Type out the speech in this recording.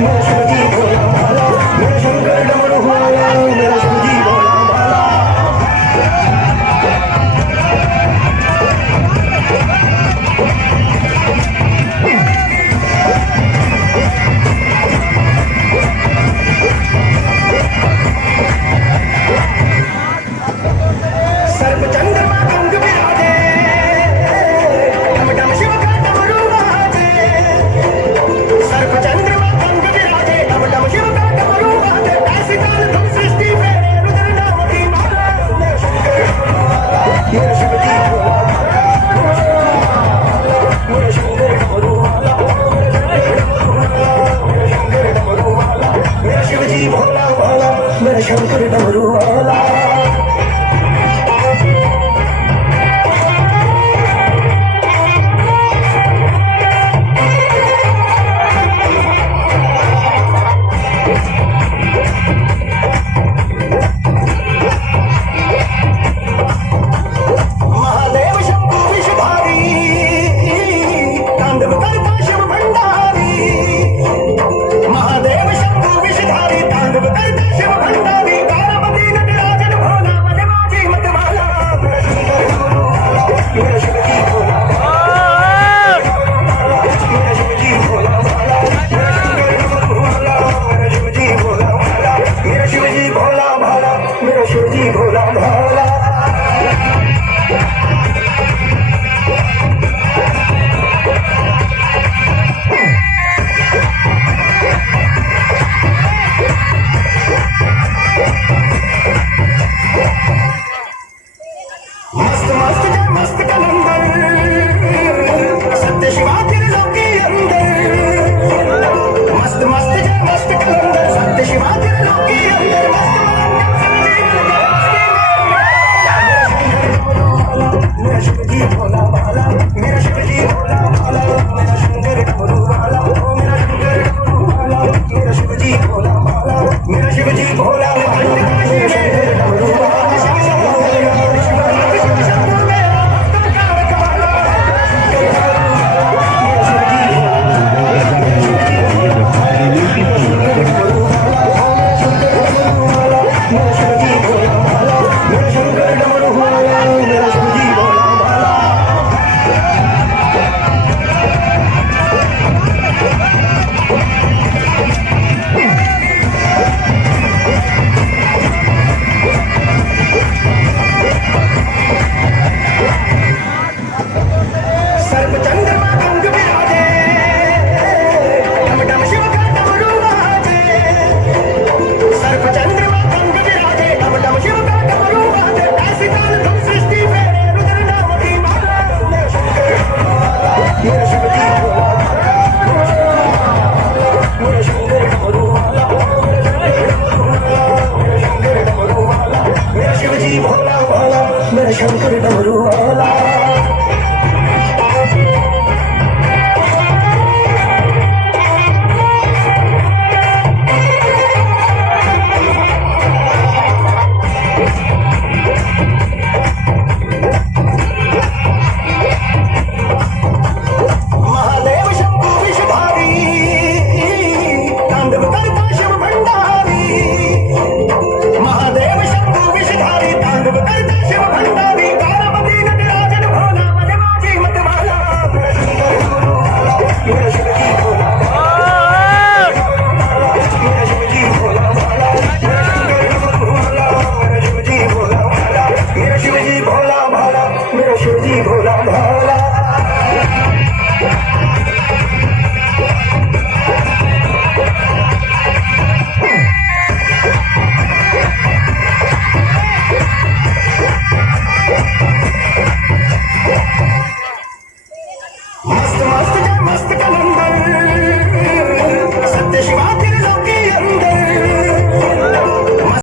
मेरा शिवजी भोला भाला, मेरा शंकर डमरू वाला, मेरा शिवजी भोला भाला। सर्प चंद्रमा अंग विराजे, डम डम शिव का डमरू वाजे। सर्प चंद्रमा अंग विराजे, डम डम शिव का डमरू वाजे। ऐसी ताल धुन सृष्टि फेरे, रुद्र नाम की माला। मेरा शंकर डमरू वाला, मेरा शिवजी भोला भाला, मेरा शंकर डमरू वाला, मेरा शंकर डमरू वाला, मेरा शिवजी भोला भाला, मेरा शंकर डमरू वाला। महादेव शंभू विषधारी, तांडव करता शिव भंडारी। महादेव शंभू विषधारी, तांडव करता शिव भंडारी। गणपती नटराजन भोला, मने माझी मतवाला। मेरा शिवजी भोला भाला, मेरा शिवजी भोला भाला, मेरा शंकर डमरू वाला, मेरा शिवजी भोला भाला, मेरा शिवजी भोला भाला, मेरा शिवजी भोला भाला। मस्त मस्त जय मस्त कलंदर, सत्य शिवा त्रिलोकी अंदर। मस्त मस्त जय मस्त कलंदर, सत्य शिवा त्रिलोकी अंदर। मस्त मेरा शिवजी भोला भाला, मेरा शिवजी भोला भाला, मेरा शंकर डमरू वाला, मेरा शंकर डमरू वाला, मेरा शिवजी भोला भाला, मेरा शिवजी भोला भाला, मेरा शंकर डमरू वाला। सर्प चंद्रमा अंग विराजे, डम डम शिव का डमरू वाजे। सर्प चंद्रमा अंग विराजे, डम डम शिव का डमरू वाजे। ऐसी ताल धुन सृष्टि फेरे, रुद्र नाम की माला। मेरा शंकर डमरू वाला, मेरा शिवजी भोला भाला, मेरा शंकर डमरू वाला, मेरा शंकर डमरू वाला, मेरा शिवजी भोला भाला, मेरा शंकर डमरू वाला। महादेव शंभू विषधारी, तांडव करता शिव भंडारी। महादेव शंभू विषधारी, तांडव करता शिव भंडारी। गणपती नटराजन भोला, मने माझी मतवाला। मेरा शिवजी भोला भाला, मेरा शिवजी भोला भाला, मेरा शंकर डमरू वाला, मेरा शिवजी भोला भाला, मेरा शिवजी भोला भाला, मेरा शिवजी भोला भाला।